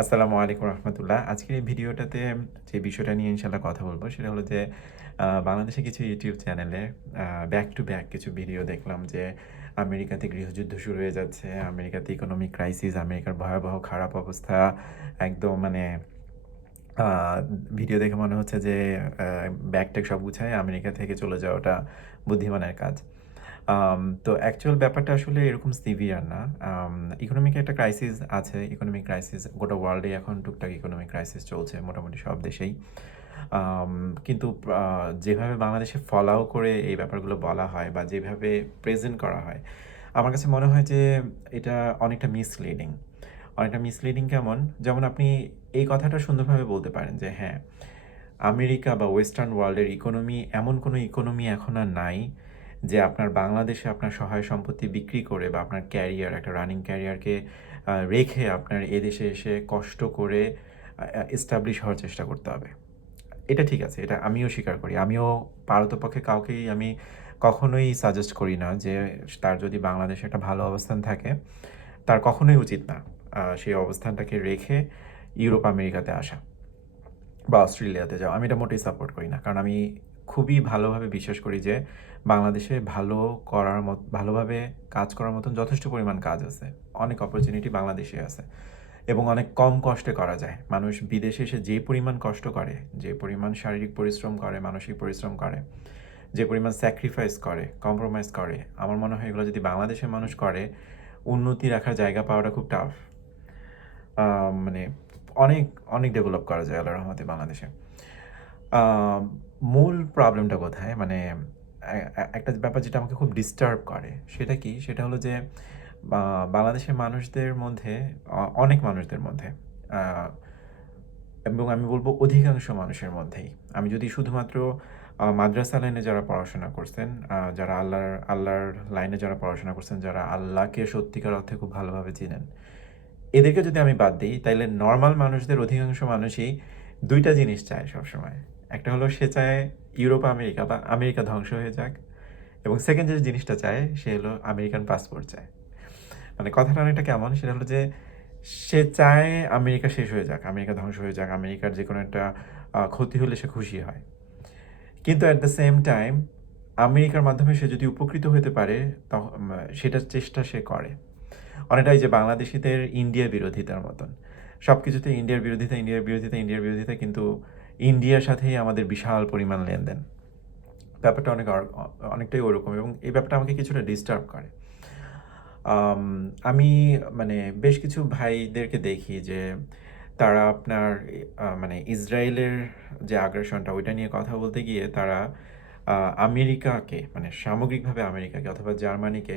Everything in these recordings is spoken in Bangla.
আসসালামু আলাইকুম রহমতুল্লাহ। আজকের এই ভিডিওটাতে যে বিষয়টা নিয়ে ইনশাল্লাহ কথা বলব, সেটা হলো যে বাংলাদেশে কিছু ইউটিউব চ্যানেলে ব্যাক টু ব্যাক কিছু ভিডিও দেখলাম যে, আমেরিকাতে গৃহযুদ্ধ শুরু হয়ে যাচ্ছে, আমেরিকাতে ইকোনমিক ক্রাইসিস আমেরিকার ভয়াবহ খারাপ অবস্থা, একদম মানে ভিডিও দেখে মনে হচ্ছে যে ব্যাগ ট্যাগ সব গুছায় আমেরিকা থেকে চলে যাওয়াটা বুদ্ধিমানের কাজ। তো অ্যাকচুয়াল ব্যাপারটা আসলে এরকম সিভিয়ার না। ইকোনমিক একটা ক্রাইসিস আছে। ইকোনমিক ক্রাইসিস গোটা ওয়ার্ল্ডে এখন টুকটাক ইকোনমিক ক্রাইসিস চলছে মোটামুটি সব দেশেই। কিন্তু যেভাবে বাংলাদেশে ফলাও করে এই ব্যাপারগুলো বলা হয় বা যেভাবে প্রেজেন্ট করা হয়, আমার কাছে মনে হয় যে এটা অনেকটা মিসলিডিং অনেকটা মিসলিডিং কেমন? যেমন আপনি এই কথাটা সুন্দরভাবে বলতে পারেন যে হ্যাঁ আমেরিকা বা ওয়েস্টার্ন ওয়ার্ল্ডের ইকোনমি এমন কোনো ইকোনমি এখন আর নাই যে আপনার বাংলাদেশে আপনার সহায় সম্পত্তি বিক্রি করে বা আপনার ক্যারিয়ার, একটা রানিং ক্যারিয়ারকে রেখে আপনার এদেশে এসে কষ্ট করে এস্টাবলিশ হওয়ার চেষ্টা করতে হবে। এটা ঠিক আছে, এটা আমিও স্বীকার করি। আমিও পারতপক্ষে কাউকেই আমি কখনোই সাজেস্ট করি না যে তার যদি বাংলাদেশে একটা ভালো অবস্থান থাকে, তার কখনোই উচিত না সেই অবস্থানটাকে রেখে ইউরোপ, আমেরিকাতে আসা বা অস্ট্রেলিয়াতে যাওয়া। আমি এটা মোটেই সাপোর্ট করি না, কারণ আমি খুবই ভালোভাবে বিশ্বাস করি যে বাংলাদেশে ভালো করার মত, ভালোভাবে কাজ করার মতন যথেষ্ট পরিমাণ কাজ আছে। অনেক অপরচুনিটি বাংলাদেশে আছে এবং অনেক কম কষ্টে করা যায়। মানুষ বিদেশে এসে যে পরিমাণ কষ্ট করে, যে পরিমাণ শারীরিক পরিশ্রম করে, মানসিক পরিশ্রম করে, যে পরিমাণ স্যাক্রিফাইস করে কম্প্রোমাইজ করে, আমার মনে হয় এগুলো যদি বাংলাদেশের মানুষ করে, উন্নতি রাখার জায়গা পাওয়াটা খুব টাফ মানে অনেক অনেক ডেভেলপ করা যায় আল্লাহ রহমতে বাংলাদেশে। মূল প্রবলেমটা কোথায়? মানে একটা ব্যাপার যেটা আমাকে খুব ডিস্টার্ব করে, সেটা কি? সেটা হলো যে বাংলাদেশের মানুষদের মধ্যে অনেক মানুষদের মধ্যে এবং আমি বলব অধিকাংশ মানুষের মধ্যেই। আমি যদি শুধুমাত্র মাদ্রাসা লাইনে যারা পড়াশোনা করছেন যারা আল্লাহর আল্লাহর লাইনে যারা পড়াশোনা করছেন, যারা আল্লাহকে সত্যিকার অর্থে খুব ভালোভাবে চিনেন, এদেরকে যদি আমি বাদ দিই তাহলে নর্মাল মানুষদের অধিকাংশ মানুষই দুইটা জিনিস চায় সবসময়। একটা হলো সে চায় ইউরোপ, আমেরিকা বা আমেরিকা ধ্বংস হয়ে যাক। এবং সেকেন্ড যে জিনিসটা চায়, সে হলো আমেরিকান পাসপোর্ট চায়। মানে কথাটা অনেকটা কেমন? সেটা হলো যে, সে চায় আমেরিকা শেষ হয়ে যাক, আমেরিকা ধ্বংস হয়ে যাক, আমেরিকার যে কোনো একটা ক্ষতি হলে সে খুশি হয়। কিন্তু অ্যাট দ্য সেম টাইম আমেরিকার মাধ্যমে সে যদি উপকৃত হতে পারে তখন সেটার চেষ্টা সে করে। অনেকটাই যে বাংলাদেশিদের ইন্ডিয়া বিরোধিতার মতন। সব কিছুতে ইন্ডিয়ার বিরোধিতা ইন্ডিয়ার বিরোধিতা ইন্ডিয়ার বিরোধিতা, কিন্তু ইন্ডিয়ার সাথেই আমাদের বিশাল পরিমাণ লেনদেন। ব্যাপারটা অনেক অনেকটাই ওরকম এবং এই ব্যাপারটা আমাকে কিছুটা ডিস্টার্ব করে। আমি মানে বেশ কিছু ভাইদেরকে দেখি যে তারা আপনার মানে ইসরায়েলের যে আগ্রাসনটা ওইটা নিয়ে কথা বলতে গিয়ে তারা আমেরিকাকে মানে সামগ্রিকভাবে আমেরিকাকে অথবা জার্মানিকে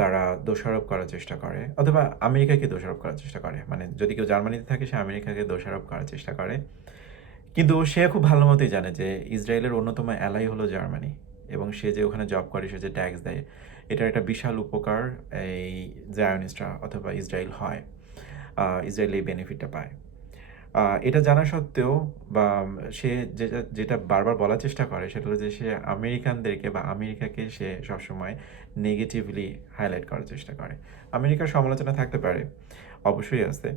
তারা দোষারোপ করার চেষ্টা করে অথবা আমেরিকাকে দোষারোপ করার চেষ্টা করে। মানে যদি কেউ জার্মানিতে থাকে সে আমেরিকাকে দোষারোপ করার চেষ্টা করে। কিন্তু সে খুব ভালো মতোই জানে যে ইসরায়েলের অন্যতম অ্যালাই হলো জার্মানি। এবং সে যে ওখানে জব করে, সে যে ট্যাক্স দেয়, এটার একটা বিশাল উপকার এই জায়নিস্টরা অথবা ইসরায়েল হয় ইসরায়েল এই বেনিফিটটা পায়। এটা জানা সত্ত্বেও বা সে যেটা যেটা বারবার বলার চেষ্টা করে, সেটা হলো যে সে আমেরিকানদেরকে বা আমেরিকাকে সে সবসময় নেগেটিভলি হাইলাইট করার চেষ্টা করে। আমেরিকার সমালোচনা থাকতে পারে, অবশ্যই আছে।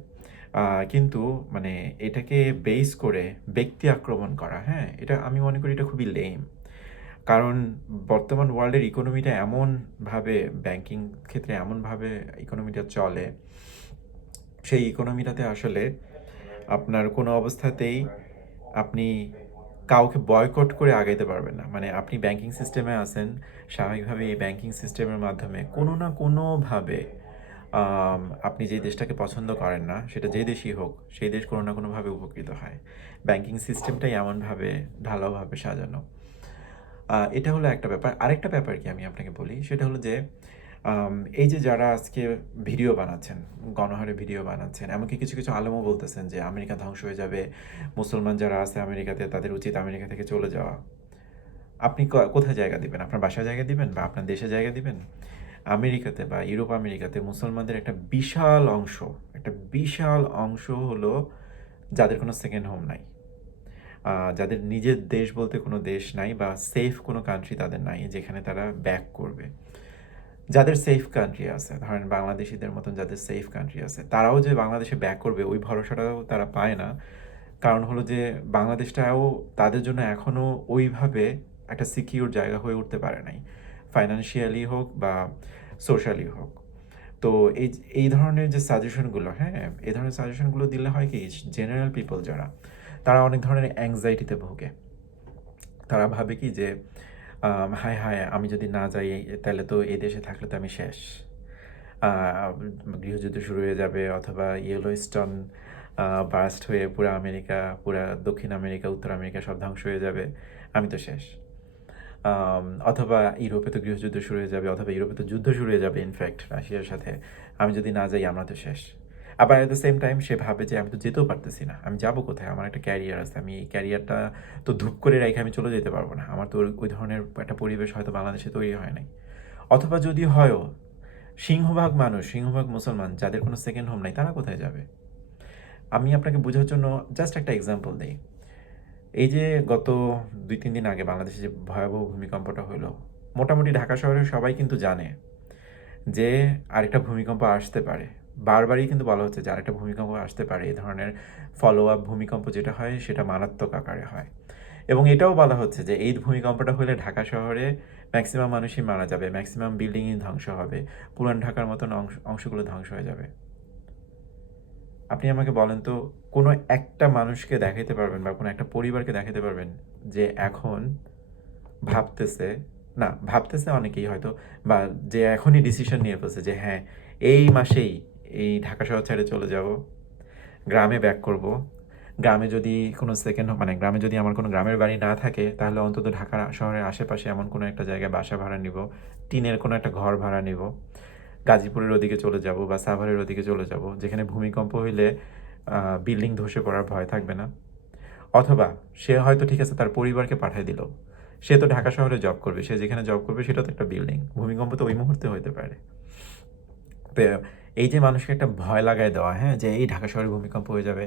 কিন্তু মানে এটাকে বেস করে ব্যক্তি আক্রমণ করা হ্যাঁ? এটা আমি মনে করি এটা খুবই লেম কারণ বর্তমান ওয়ার্ল্ডের ইকোনমিটা এমনভাবে ব্যাংকিং ক্ষেত্রে এমনভাবে ইকোনমিটা চলে, সেই ইকোনমিটাতে আসলে আপনার কোনো অবস্থাতেই আপনি কাউকে বয়কট করে আগাইতে পারবেন না। মানে আপনি ব্যাংকিং সিস্টেমে আছেন, স্বাভাবিকভাবে এই ব্যাংকিং সিস্টেমের মাধ্যমে কোনো না কোনোভাবে আপনি যে দেশটাকে পছন্দ করেন না, সেটা যে দেশই হোক, সেই দেশ কোনো না কোনোভাবে উপকৃত হয়। ব্যাংকিং সিস্টেমটাই এমনভাবে ঢালাওভাবে সাজানো। এটা হলো একটা ব্যাপার। আরেকটা ব্যাপার কি আমি আপনাকে বলি, সেটা হলো যে এই যে যারা আজকে ভিডিও বানাচ্ছেন, গণহারে ভিডিও বানাচ্ছেন, এমনকি কিছু কিছু আলমও বলতেছেন যে, আমেরিকা ধ্বংস হয়ে যাবে, মুসলমান যারা আছে আমেরিকাতে, তাদের উচিত আমেরিকা থেকে চলে যাওয়া। আপনি কোথায় জায়গা দিবেন? আপনার বাসায় জায়গা দিবেন বা আপনার দেশে জায়গা দিবেন? আমেরিকাতে বা ইউরোপ আমেরিকাতে মুসলমানদের একটা বিশাল অংশ, একটা বিশাল অংশ হলো যাদের কোনো সেকেন্ড হোম নাই। যাদের নিজের দেশ বলতে কোনো দেশ নাই বা সেফ কোনো কান্ট্রি তাদের নাই, যেখানে তারা ব্যাক করবে। যাদের সেফ কান্ট্রি আছে, ধরেন বাংলাদেশিদের মতন যাদের সেফ কান্ট্রি আছে, তারাও যে বাংলাদেশে ব্যাক করবে, ওই ভরসাটাও তারা পায় না। কারণ হলো যে বাংলাদেশটাও তাদের জন্য এখনও ওইভাবে একটা সিকিউর জায়গা হয়ে উঠতে পারে নাই। ফাইন্যান্সিয়ালি হোক বা সোশ্যালি হোক। তো এই এই ধরনের যে সাজেশনগুলো হ্যাঁ এই ধরনের সাজেশনগুলো দিলে হয় কি জেনারেল পিপল যারা, তারা অনেক ধরনের অ্যাংজাইটিতে ভোগে। তারা ভাবে কি যে হায় হায়, আমি যদি না যাই, তাহলে তো এই দেশে থাকলে তো আমি শেষ। গৃহযুদ্ধ শুরু হয়ে যাবে অথবা ইয়েলো স্টোন বাস্ট হয়ে পুরো আমেরিকা, পুরো দক্ষিণ আমেরিকা, উত্তর আমেরিকা সব ধ্বংস হয়ে যাবে, আমি তো শেষ। অথবা ইউরোপে তো গৃহযুদ্ধ শুরু হয়ে যাবে, অথবা ইউরোপে তো যুদ্ধ শুরু হয়ে যাবে ইনফ্যাক্ট রাশিয়ার সাথে। আমি যদি না যাই, আমরা তো শেষ। আবার অ্যাট দ্য সেম টাইম সে ভাবে যে আমি তো যেতেও পারতেছি না। আমি যাব কোথায়? আমার একটা ক্যারিয়ার আছে। আমি এই ক্যারিয়ারটা তো ধূপ করে রেখে আমি চলে যেতে পারব না। আমার তো ওই- ধরনের একটা পরিবেশ হয়তো বাংলাদেশে তৈরি হয় নাই। অথবা যদি হয়ও, সিংহভাগ মানুষ, সিংহভাগ মুসলমান, যাদের কোনো সেকেন্ড হোম নাই, তারা কোথায় যাবে? আমি আপনাকে বোঝার জন্য জাস্ট একটা এক্সাম্পল দিই। এই যে গত দুই, তিন দিন আগে বাংলাদেশে যে ভয়াবহ ভূমিকম্পটা হলো, মোটামুটি ঢাকা শহরে সবাই কিন্তু জানে যে আরেকটা ভূমিকম্প আসতে পারে। বারবারই কিন্তু বলা হচ্ছে যে আরেকটা ভূমিকম্প আসতে পারে। এই ধরনের ফলো আপ ভূমিকম্প যেটা হয়, সেটা মারাত্মক আকারে হয়। এবং এটাও বলা হচ্ছে যে এই ভূমিকম্পটা হলে ঢাকা শহরে ম্যাক্সিমাম মানুষই মারা যাবে ম্যাক্সিমাম বিল্ডিংই ধ্বংস হবে, পুরান ঢাকার মতন অংশ, অংশগুলো ধ্বংস হয়ে যাবে। আপনি আমাকে বলেন তো, কোনো একটা মানুষকে দেখাইতে পারবেন বা কোনো একটা পরিবারকে দেখাতে পারবেন যে এখন ভাবতেছে, না, ভাবতেছে অনেকেই হয়তো, বা যে এখনই ডিসিশন নিয়ে ফেলছে যে হ্যাঁ এই মাসেই এই ঢাকা শহর ছেড়ে চলে যাব, গ্রামে ব্যাক করব। গ্রামে যদি কোনো সেকেন্ড মানে গ্রামে যদি আমার কোনো গ্রামের বাড়ি না থাকে, তাহলে অন্তত ঢাকা শহরের আশেপাশে এমন কোনো একটা জায়গায় বাসা ভাড়া নিব, টিনের কোনো একটা ঘর ভাড়া নিব। গাজীপুরের ওদিকে চলে যাব বা সাভারের ওদিকে চলে যাব, যেখানে ভূমিকম্প হইলে বিল্ডিং ধসে পড়ার ভয় থাকবে না। অথবা সে হয়তো ঠিক আছে তার পরিবারকে পাঠিয়ে দিল। সে তো ঢাকা শহরে জব করবে, সে যেখানে জব করবে সেটা তো একটা বিল্ডিং ভূমিকম্প তো ওই মুহূর্তে হতে পারে। এই যে মানুষকে একটা ভয় লাগায় দেওয়া হ্যাঁ যে এই ঢাকা শহরে ভূমিকম্প হয়ে যাবে,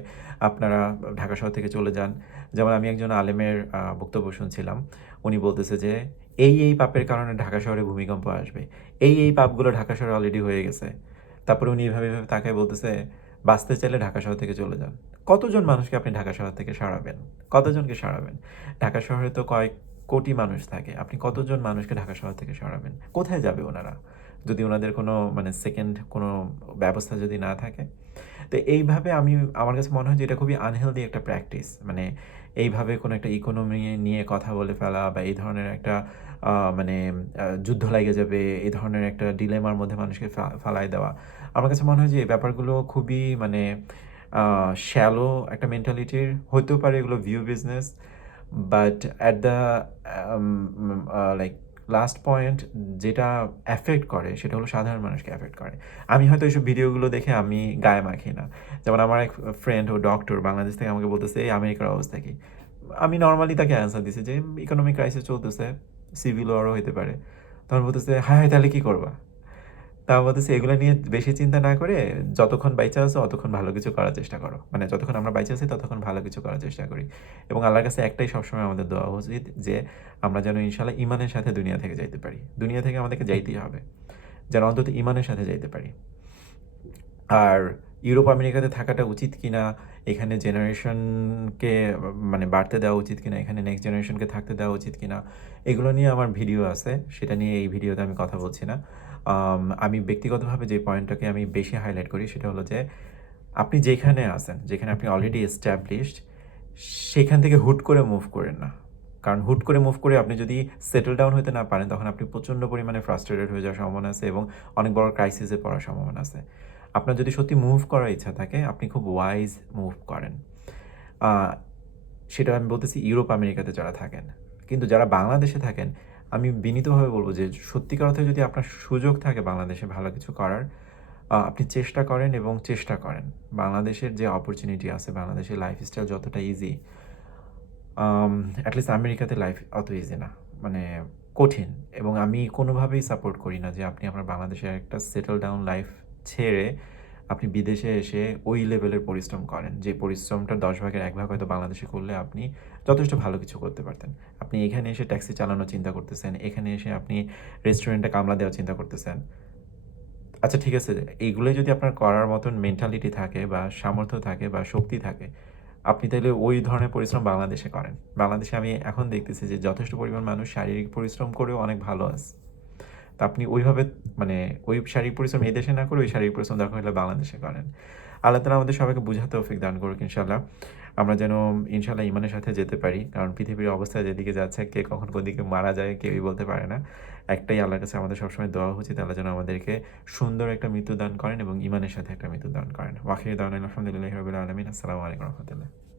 আপনারা ঢাকা শহর থেকে চলে যান। যেমন আমি একজন আলেমের বক্তব্য শুনছিলাম, উনি বলতেছে যে, এই এই পাপের কারণে ঢাকা শহরে ভূমিকম্প আসবে। এই এই পাপগুলো ঢাকা শহরে অলরেডি হয়ে গেছে। তারপরে উনি এভাবে এভাবে তাকায় বলতেছে, বাঁচতে চাইলে ঢাকা শহর থেকে চলে যান। কতজন মানুষকে আপনি ঢাকা শহর থেকে সরাবেন? কতজনকে সারাবেন? ঢাকা শহরে তো কয়েক কোটি মানুষ থাকে। আপনি কতজন মানুষকে ঢাকা শহর থেকে সরাবেন? কোথায় যাবে ওনারা? যদি ওনাদের কোনো মানে সেকেন্ড কোনো ব্যবস্থা যদি না থাকে। তো এইভাবে আমি, আমার কাছে মনে হয় যে এটা খুবই আনহেলদি একটা প্র্যাকটিস মানে এইভাবে কোনো একটা ইকোনমি নিয়ে কথা বলে ফেলা বা এই ধরনের একটা মানে যুদ্ধ লাগে যাবে, এই ধরনের একটা ডিলেমার মধ্যে মানুষকে ফা- ফালাই দেওয়া। আমার কাছে মনে হয় যে এই ব্যাপারগুলো খুবই মানে শ্যালো একটা মেন্টালিটির হতেও পারে এগুলো view business but at the like last point যেটা অ্যাফেক্ট করে, সেটা হলো সাধারণ মানুষকে অ্যাফেক্ট করে। আমি হয়তো এইসব ভিডিওগুলো দেখে আমি গায়ে মাখি না। যেমন আমার এক ফ্রেন্ড ও ডক্টর বাংলাদেশ থেকে আমাকে বলতেছে, এই আমেরিকার অবস্থা কি? আমি নর্মালি তাকে অ্যান্সার দিছি যে ইকোনমিক ক্রাইসিস চলতেছে সিভিল ওয়ারও হতে পারে। তখন বলতেছে হ্যাঁ হ্যাঁ তাহলে কী করবা? তা বলতেছে, এগুলো নিয়ে বেশি চিন্তা না করে যতক্ষণ বাইচে আছো ততক্ষণ ভালো কিছু করার চেষ্টা করো। মানে যতক্ষণ আমরা বাইচে আছি ততক্ষণ ভালো কিছু করার চেষ্টা করি। এবং আল্লাহর কাছে একটাই সবসময় আমাদের দেওয়া উচিত যে আমরা যেন ইনশাল্লাহ ইমানের সাথে দুনিয়া থেকে যাইতে পারি। দুনিয়া থেকে আমাদেরকে যাইতেই হবে। যেন অন্তত ইমানের সাথে যাইতে পারি। আর ইউরোপ, আমেরিকাতে থাকাটা উচিত কিনা, এখানে জেনারেশনকে মানে বাড়তে দেওয়া উচিত কিনা, এখানে নেক্সট জেনারেশনকে থাকতে দেওয়া উচিত কিনা, এগুলো নিয়ে আমার ভিডিও আছে। সেটা নিয়ে এই ভিডিওতে আমি কথা বলছি না। আম, ব্যক্তিগতভাবে যে পয়েন্টটাকে আমি বেশি হাইলাইট করি সেটা হলো যে আপনি যেখানে আছেন যেখানে আপনি অলরেডি এস্টাবলিশড সেখান থেকে হুট করে মুভ করেন না। কারণ হুট করে মুভ করে আপনি যদি সেটেল ডাউন হতে না পারেন তখন আপনি প্রচণ্ড পরিমাণে ফ্রাস্ট্রেটেড হয়ে যাওয়ার সম্ভাবনা আছে এবং অনেক বড় ক্রাইসিসে পড়ার সম্ভাবনা আছে। আপনার যদি সত্যি মুভ করার ইচ্ছা থাকে আপনি খুব ওয়াইজ মুভ করেন। সেটা আমি বলতেছি ইউরোপ আমেরিকাতে যারা থাকেন। কিন্তু যারা বাংলাদেশে থাকেন আমি বিনীতভাবে বলব যে সত্যিকার অর্থে যদি আপনার সুযোগ থাকে বাংলাদেশে ভালো কিছু করার আপনি চেষ্টা করেন এবং চেষ্টা করেন। বাংলাদেশের যে অপরচুনিটি আছে, বাংলাদেশের লাইফস্টাইল যতটা ইজি অ্যাটলিস্ট আমেরিকাতে লাইফ অত ইজি না মানে কঠিন। এবং আমি কোনোভাবেই সাপোর্ট করি না যে আপনি আপনার বাংলাদেশের একটা সেটেল ডাউন লাইফ ছেড়ে আপনি বিদেশে এসে ওই লেভেলের পরিশ্রম করেন। যে পরিশ্রমটা দশ ভাগের এক ভাগ হয়তো বাংলাদেশে করলে আপনি যথেষ্ট ভালো কিছু করতে পারতেন। আপনি এখানে এসে ট্যাক্সি চালানোর চিন্তা করতেছেন। এখানে এসে আপনি রেস্টুরেন্টে কামলা দেওয়ার চিন্তা করতেছেন। আচ্ছা ঠিক আছে, এইগুলোই যদি আপনার করার মতন মেন্টালিটি থাকে বা সামর্থ্য থাকে বা শক্তি থাকে, আপনি তাহলে ওই ধরনের পরিশ্রম বাংলাদেশে করেন। বাংলাদেশে আমি এখন দেখতেছি যে যথেষ্ট পরিমাণ মানুষ শারীরিক পরিশ্রম করেও অনেক ভালো আছে। তো আপনি ওইভাবে মানে ওই শারীরিক পরিশ্রম এই দেশে না করে ওই শারীরিক পরিশ্রম দরকার হলে বাংলাদেশে করেন। আল্লাহ তাআলা আমাদের সবাইকে বুঝার তৌফিক দান করুক, ইনশাআল্লাহ। আমরা যেন, ইনশাআল্লাহ, ইমানের সাথে যেতে পারি। কারণ পৃথিবীর অবস্থা যেদিকে যাচ্ছে, কে কখন কোনদিকে মারা যায়, কেউই বলতে পারে না। একটাই আল্লাহর কাছে আমাদের সবসময় দেওয়া উচিত, আল্লাহ যেন আমাদেরকে সুন্দর একটা মৃত্যু দান করেন এবং ঈমানের সাথে একটা মৃত্যু দান করেন। ওয়া আখিরু দাওয়ানা আলহামদুলিল্লাহি রাব্বিল আলামিন। আসসালামু আলাইকুম রাহমাতুল্লাহ।